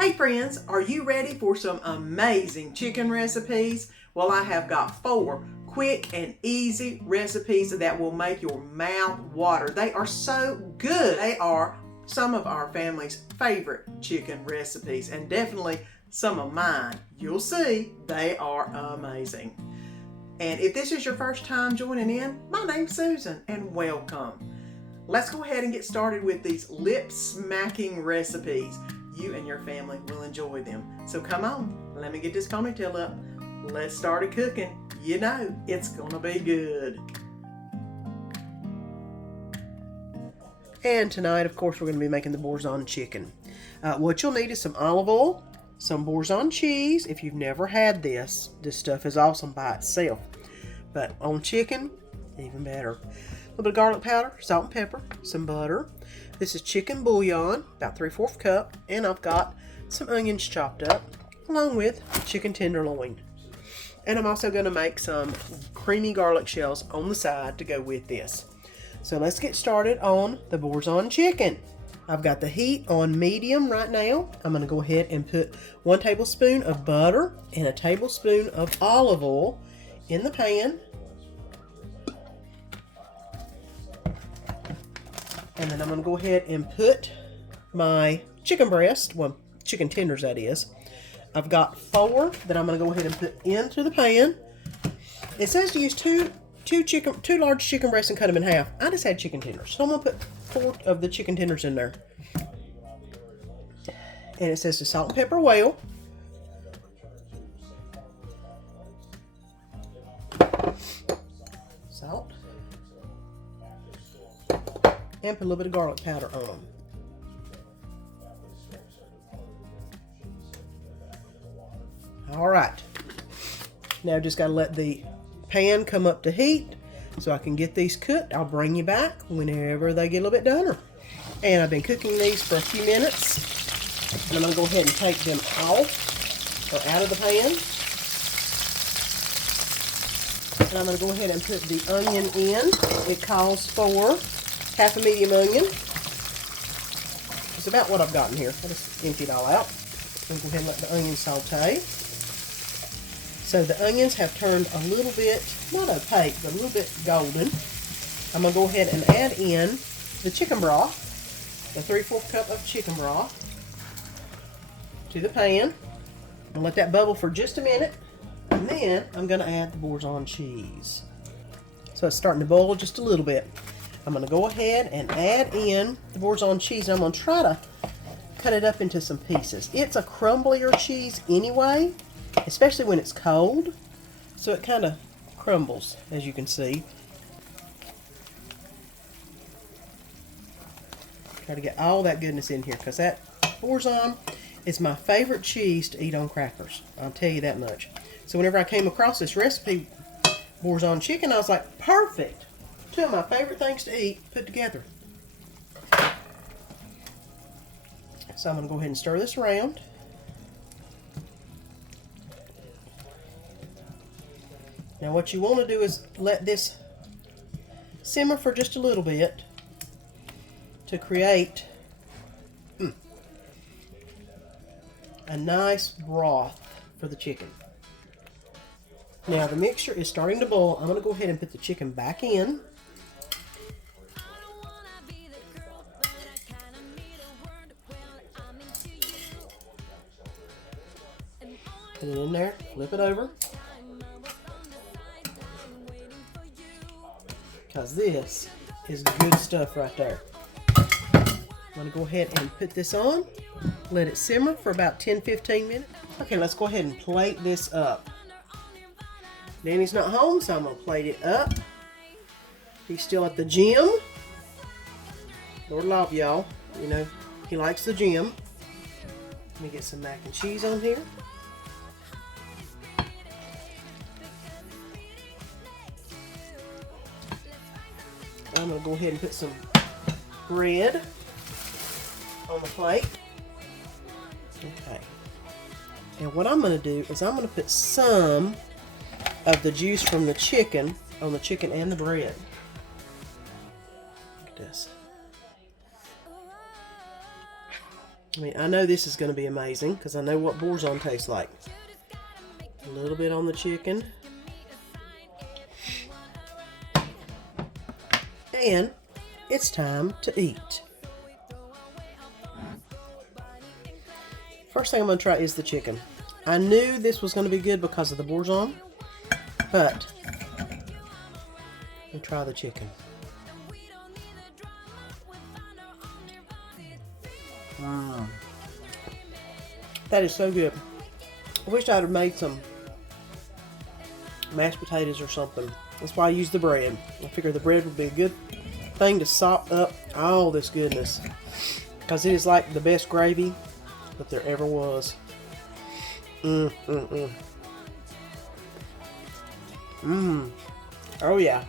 Hey friends, are you ready for some amazing chicken recipes? Well, I have got 4 quick and easy recipes that will make your mouth water. They are so good. They are some of our family's favorite chicken recipes and definitely some of mine. You'll see, they are amazing. And if this is your first time joining in, my name's Susan and welcome. Let's go ahead and get started with these lip-smacking recipes. You and your family will enjoy them. So come on, let me get this ponytail up. Let's start a cooking. You know, it's gonna be good. And tonight, of course, we're gonna be making the Boursin chicken. What you'll need is some olive oil, some Boursin cheese. If you've never had this stuff is awesome by itself. But on chicken, even better. A little bit of garlic powder, salt and pepper, some butter. This is chicken bouillon, about 3/4 cup, and I've got some onions chopped up, along with chicken tenderloin. And I'm also going to make some creamy garlic shells on the side to go with this. So let's get started on the Boursin chicken. I've got the heat on medium right now. I'm going to go ahead and put 1 tablespoon of butter and a tablespoon of olive oil in the pan. And then I'm going to go ahead and put my chicken breast, well, chicken tenders that is. I've got 4 that I'm going to go ahead and put into the pan. It says to use two large chicken breasts and cut them in half. I just had chicken tenders, so I'm going to put 4 of the chicken tenders in there. And it says to salt and pepper well. Salt. And put a little bit of garlic powder on them. Alright. Now just got to let the pan come up to heat so I can get these cooked. I'll bring you back whenever they get a little bit done. And I've been cooking these for a few minutes. And I'm going to go ahead and take them off or out of the pan. And I'm going to go ahead and put the onion in. It calls for half a medium onion. It's about what I've got in here. I just emptied it all out. And go ahead and let the onion saute. So the onions have turned a little bit, not opaque, but a little bit golden. I'm going to go ahead and add in the chicken broth, the 3/4 cup of chicken broth, to the pan. And let that bubble for just a minute. And then I'm going to add the Boursin cheese. So it's starting to boil just a little bit. I'm going to go ahead and add in the Boursin cheese. And I'm going to try to cut it up into some pieces. It's a crumblier cheese anyway, especially when it's cold. So it kind of crumbles, as you can see. Try to get all that goodness in here, because that Boursin is my favorite cheese to eat on crackers. I'll tell you that much. So whenever I came across this recipe, Boursin chicken, I was like, perfect. 2 of my favorite things to eat put together. So I'm going to go ahead and stir this around. Now what you want to do is let this simmer for just a little bit to create a nice broth for the chicken. Now the mixture is starting to boil. I'm going to go ahead and put the chicken back in. Put it in there, flip it over. Because this is good stuff right there. I'm going to go ahead and put this on. Let it simmer for about 10-15 minutes. Okay, let's go ahead and plate this up. Danny's not home, so I'm going to plate it up. He's still at the gym. Lord love y'all. You know, he likes the gym. Let me get some mac and cheese on here. I'm going to go ahead and put some bread on the plate. Okay. And what I'm going to do is I'm going to put some of the juice from the chicken on the chicken and the bread. Look at this. I mean, I know this is going to be amazing because I know what Boursin tastes like. A little bit on the chicken. And it's time to eat. First thing I'm going to try is the chicken. I knew this was going to be good because of the Boursin, but let me try the chicken. Wow. That is so good. I wish I'd have made some mashed potatoes or something. That's why I used the bread. I figured the bread would be a good thing to sop up all this goodness, because it is like the best gravy that there ever was. Oh yeah.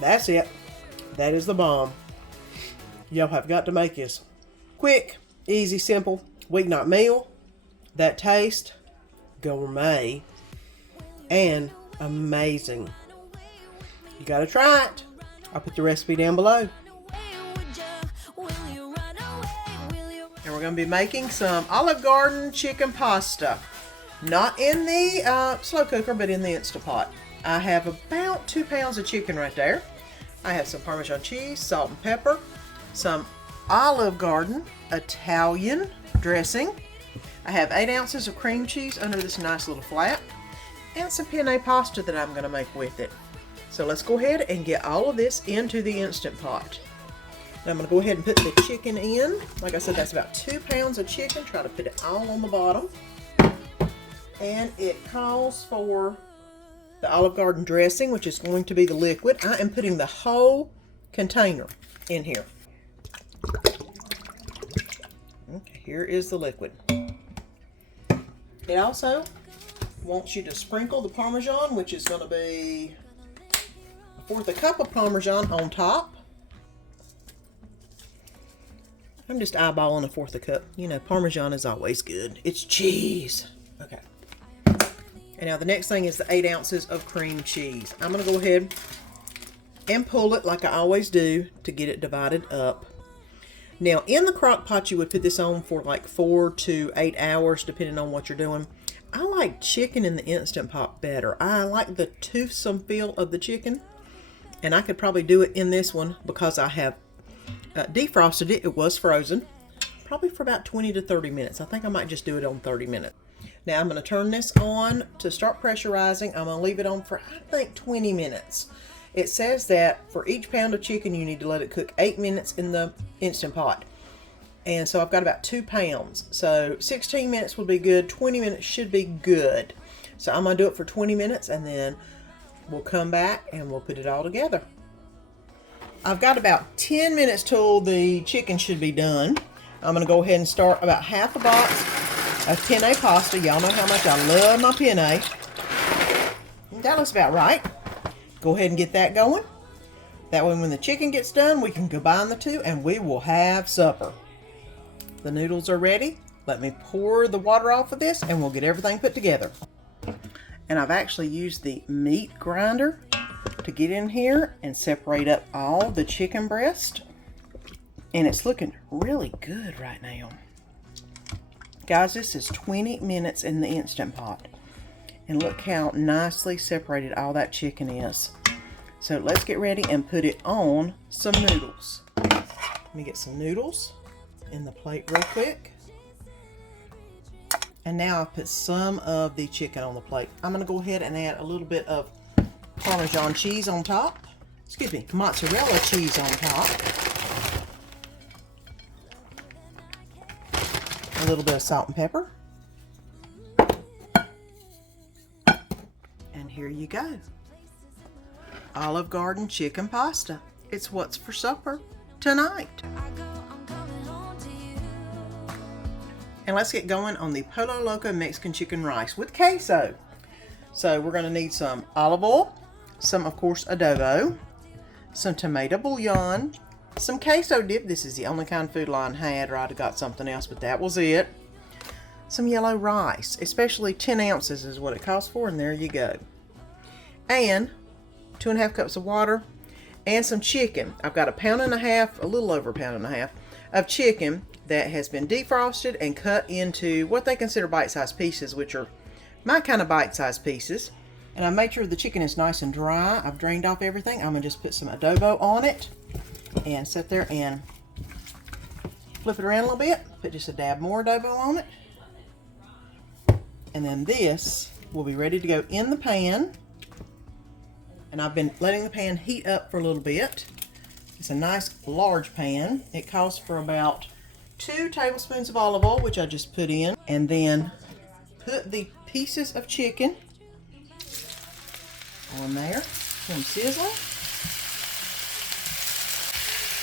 That's it. That is the bomb. Y'all have got to make this. Quick, easy, simple weeknight meal. That taste, gourmet, and amazing. You gotta try it. I'll put the recipe down below. And we're going to be making some Olive Garden chicken pasta. Not in the slow cooker, but in the Instant Pot. I have about 2 pounds of chicken right there. I have some Parmesan cheese, salt and pepper, some Olive Garden Italian dressing. I have 8 ounces of cream cheese under this nice little flap, and some penne pasta that I'm going to make with it. So let's go ahead and get all of this into the Instant Pot. Now I'm going to go ahead and put the chicken in. Like I said, that's about 2 pounds of chicken. Try to put it all on the bottom. And it calls for the Olive Garden dressing, which is going to be the liquid. I am putting the whole container in here. Okay, here is the liquid. It also wants you to sprinkle the Parmesan, which is going to be 1/4 cup of Parmesan on top. I'm just eyeballing 1/4 cup. You know, Parmesan is always good. It's cheese. Okay. And now the next thing is the 8 ounces of cream cheese. I'm going to go ahead and pull it like I always do to get it divided up. Now in the crock pot you would put this on for like 4 to 8 hours depending on what you're doing. I like chicken in the Instant Pot better. I like the toothsome feel of the chicken, and I could probably do it in this one because I have defrosted it. It was frozen probably for about 20 to 30 minutes. I think I might just do it on 30 minutes. Now I'm going to turn this on to start pressurizing. I'm going to leave it on for I think 20 minutes. It says that for each pound of chicken you need to let it cook 8 minutes in the Instant Pot. And so I've got about 2 pounds. So 16 minutes would be good. 20 minutes should be good. So I'm going to do it for 20 minutes and then we'll come back and we'll put it all together. I've got about 10 minutes till the chicken should be done. I'm going to go ahead and start about half a box of penne pasta. Y'all know how much I love my penne. That looks about right. Go ahead and get that going. That way when the chicken gets done, we can combine the two and we will have supper. The noodles are ready. Let me pour the water off of this and we'll get everything put together. And I've actually used the meat grinder to get in here and separate up all the chicken breast. And it's looking really good right now. Guys, this is 20 minutes in the Instant Pot. And look how nicely separated all that chicken is. So let's get ready and put it on some noodles. Let me get some noodles in the plate real quick. And now I'll put some of the chicken on the plate. I'm going to go ahead and add a little bit of Parmesan cheese on top. Excuse me, mozzarella cheese on top. A little bit of salt and pepper. And here you go. Olive Garden chicken pasta. It's what's for supper tonight. And let's get going on the Polo Loco Mexican chicken rice with queso. So we're going to need some olive oil, some of course adobo, some tomato bouillon, some queso dip. This is the only kind of Food Line had, or I'd have got something else, but that was it. Some yellow rice, especially 10 ounces is what it costs for, and there you go. And 2.5 cups of water and some chicken. I've got 1.5 pounds, a little over 1.5 pounds of chicken that has been defrosted and cut into what they consider bite-sized pieces, which are my kind of bite-sized pieces. And I made sure the chicken is nice and dry. I've drained off everything. I'm gonna just put some adobo on it and sit there and flip it around a little bit. Put just a dab more adobo on it. And then this will be ready to go in the pan. And I've been letting the pan heat up for a little bit. It's a nice large pan. It calls for about 2 tablespoons of olive oil, which I just put in. And then put the pieces of chicken on there. Some sizzling.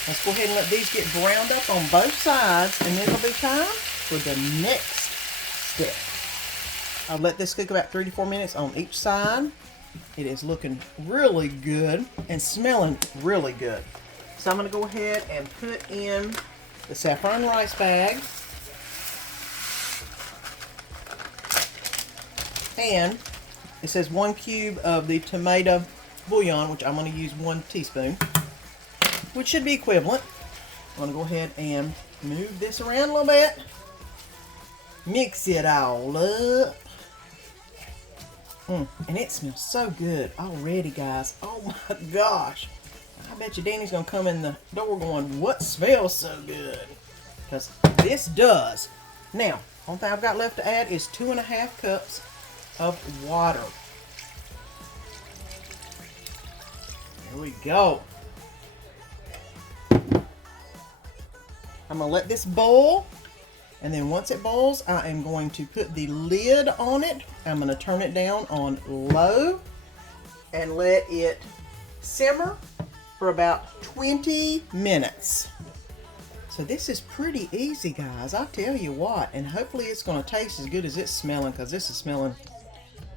Let's go ahead and let these get browned up on both sides, and then it'll be time for the next step. I'll let this cook about 3 to 4 minutes on each side. It is looking really good and smelling really good. So I'm going to go ahead and put in the saffron rice bag. And it says 1 cube of the tomato bouillon, which I'm going to use 1 teaspoon, which should be equivalent. I'm going to go ahead and move this around a little bit. Mix it all up. And it smells so good already, guys. Oh my gosh. I bet you Danny's going to come in the door going, what smells so good? Because this does. Now, only thing I've got left to add is 2.5 cups of water. There we go. I'm going to let this boil. And then once it boils, I am going to put the lid on it. I'm going to turn it down on low and let it simmer for about 20 minutes. So this is pretty easy, guys. I tell you what. And hopefully it's going to taste as good as it's smelling, because this is smelling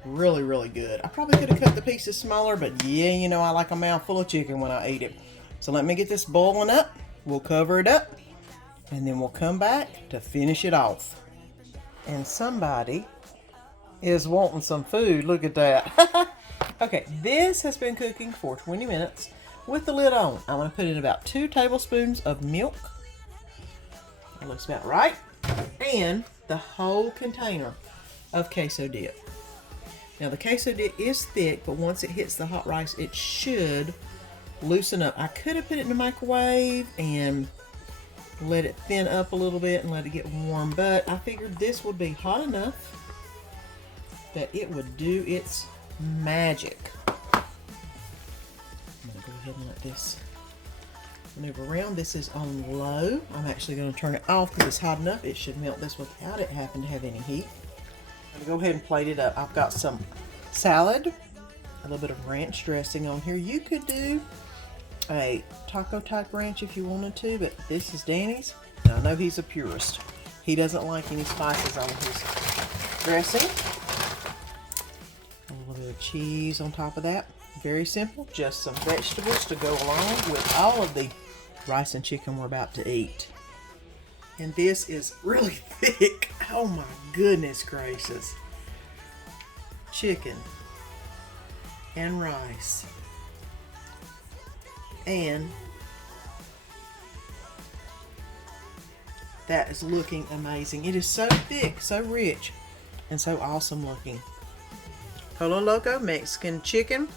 really, really good. I probably could have cut the pieces smaller, but yeah, you know I like a mouthful of chicken when I eat it. So let me get this boiling up. We'll cover it up. And then we'll come back to finish it off. And somebody is wanting some food. Look at that. Okay, this has been cooking for 20 minutes with the lid on. I'm going to put in about 2 tablespoons of milk. That looks about right. And the whole container of queso dip. Now the queso dip is thick, but once it hits the hot rice, it should loosen up. I could have put it in the microwave and let it thin up a little bit and let it get warm, but I figured this would be hot enough that it would do its magic. I'm going to go ahead and let this maneuver around. This is on low. I'm actually going to turn it off because it's hot enough. It should melt this without it having to have any heat. I'm going to go ahead and plate it up. I've got some salad, a little bit of ranch dressing on here. You could do a taco type ranch if you wanted to, but this is Danny's. Now, I know he's a purist. He doesn't like any spices on his dressing. A little bit of cheese on top of that. Very simple. Just some vegetables to go along with all of the rice and chicken we're about to eat. And this is really thick. Oh my goodness gracious. Chicken and rice. And that is looking amazing. It is so thick, so rich, and so awesome looking. Polo Loco Mexican chicken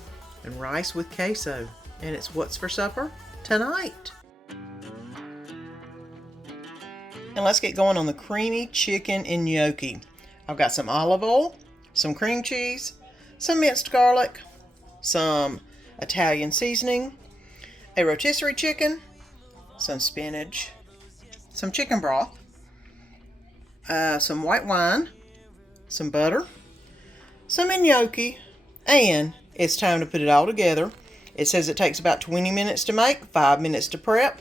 and rice with queso. And it's what's for supper tonight. And let's get going on the creamy chicken and gnocchi. I've got some olive oil, some cream cheese, some minced garlic, some Italian seasoning, a rotisserie chicken, some spinach, some chicken broth, some white wine, some butter, some gnocchi, and it's time to put it all together. It says it takes about 20 minutes to make, 5 minutes to prep,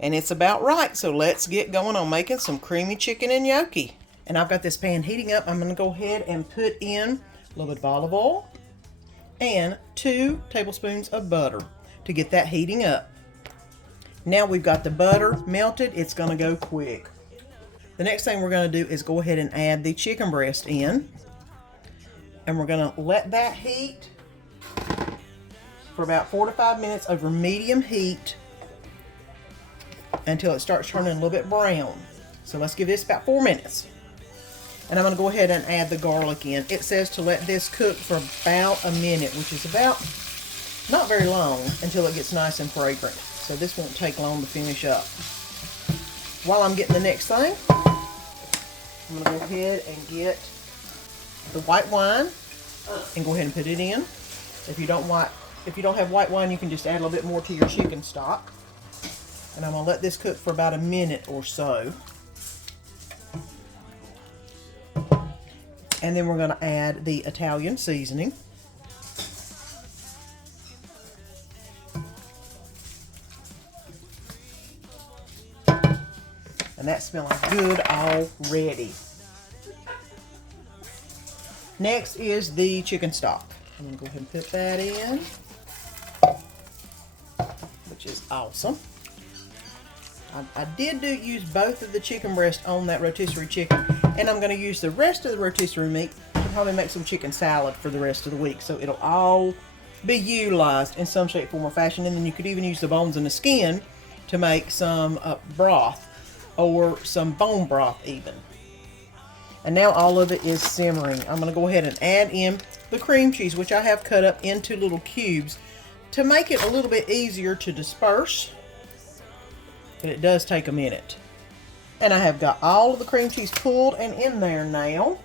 and it's about right. So let's get going on making some creamy chicken and gnocchi. And I've got this pan heating up. I'm going to go ahead and put in a little bit of olive oil and 2 tablespoons of butter to get that heating up. Now we've got the butter melted. It's going to go quick. The next thing we're going to do is go ahead and add the chicken breast in. And we're going to let that heat for about 4 to 5 minutes over medium heat until it starts turning a little bit brown. So let's give this about 4 minutes. And I'm going to go ahead and add the garlic in. It says to let this cook for about a minute, which is about not very long, until it gets nice and fragrant. So this won't take long to finish up. While I'm getting the next thing, I'm going to go ahead and get the white wine and go ahead and put it in. If you don't have white wine, you can just add a little bit more to your chicken stock. And I'm going to let this cook for about a minute or so. And then we're going to add the Italian seasoning. And that's smelling good already. Next is the chicken stock. I'm going to go ahead and put that in, which is awesome. I did use both of the chicken breasts on that rotisserie chicken, and I'm going to use the rest of the rotisserie meat to probably make some chicken salad for the rest of the week. So it'll all be utilized in some shape, form, or fashion. And then you could even use the bones and the skin to make some broth, or some bone broth even. And now all of it is simmering. I'm going to go ahead and add in the cream cheese, which I have cut up into little cubes to make it a little bit easier to disperse. But it does take a minute. And I have got all of the cream cheese pulled and in there now.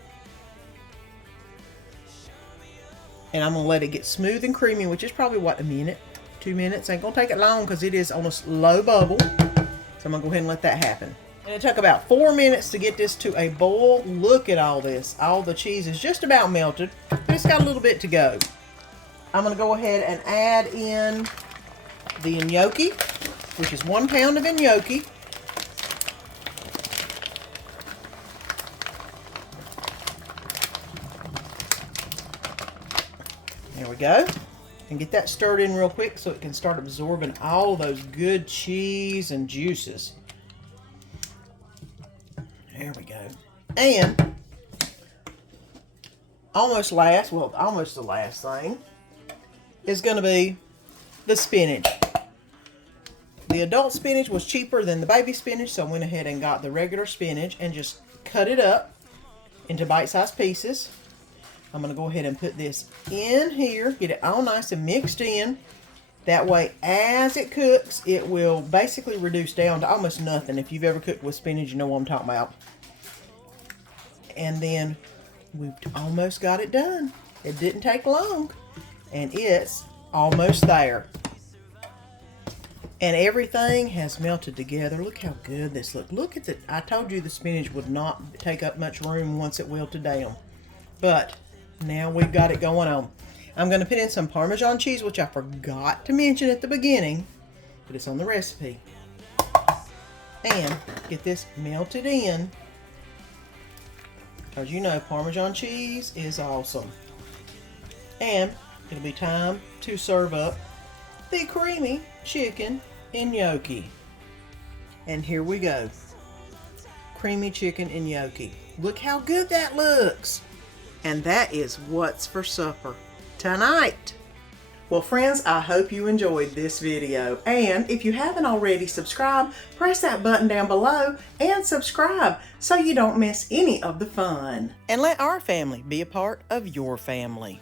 And I'm going to let it get smooth and creamy, which is probably, what, a minute, 2 minutes. Ain't going to take it long because it is on a low bubble. So I'm going to go ahead and let that happen. And it took about 4 minutes to get this to a boil. Look at all this. All the cheese is just about melted, but it's got a little bit to go. I'm going to go ahead and add in the gnocchi, which is 1 pound of gnocchi. There we go. And get that stirred in real quick so it can start absorbing all those good cheese and juices. There we go. And almost the last thing is going to be the spinach. The adult spinach was cheaper than the baby spinach, so I went ahead and got the regular spinach and just cut it up into bite-sized pieces. I'm going to go ahead and put this in here, get it all nice and mixed in. That way, as it cooks, it will basically reduce down to almost nothing. If you've ever cooked with spinach, you know what I'm talking about. And then we've almost got it done. It didn't take long, and it's almost there. And everything has melted together. Look how good this looks. Look at the, I told you the spinach would not take up much room once it wilted down. But now we've got it going on. I'm going to put in some Parmesan cheese, which I forgot to mention at the beginning, but it's on the recipe. And get this melted in, because you know Parmesan cheese is awesome. And it'll be time to serve up the creamy chicken gnocchi. And here we go. Creamy chicken gnocchi. Look how good that looks. And that is what's for supper tonight. Well, friends, I hope you enjoyed this video. And if you haven't already subscribed, press that button down below and subscribe so you don't miss any of the fun. And let our family be a part of your family.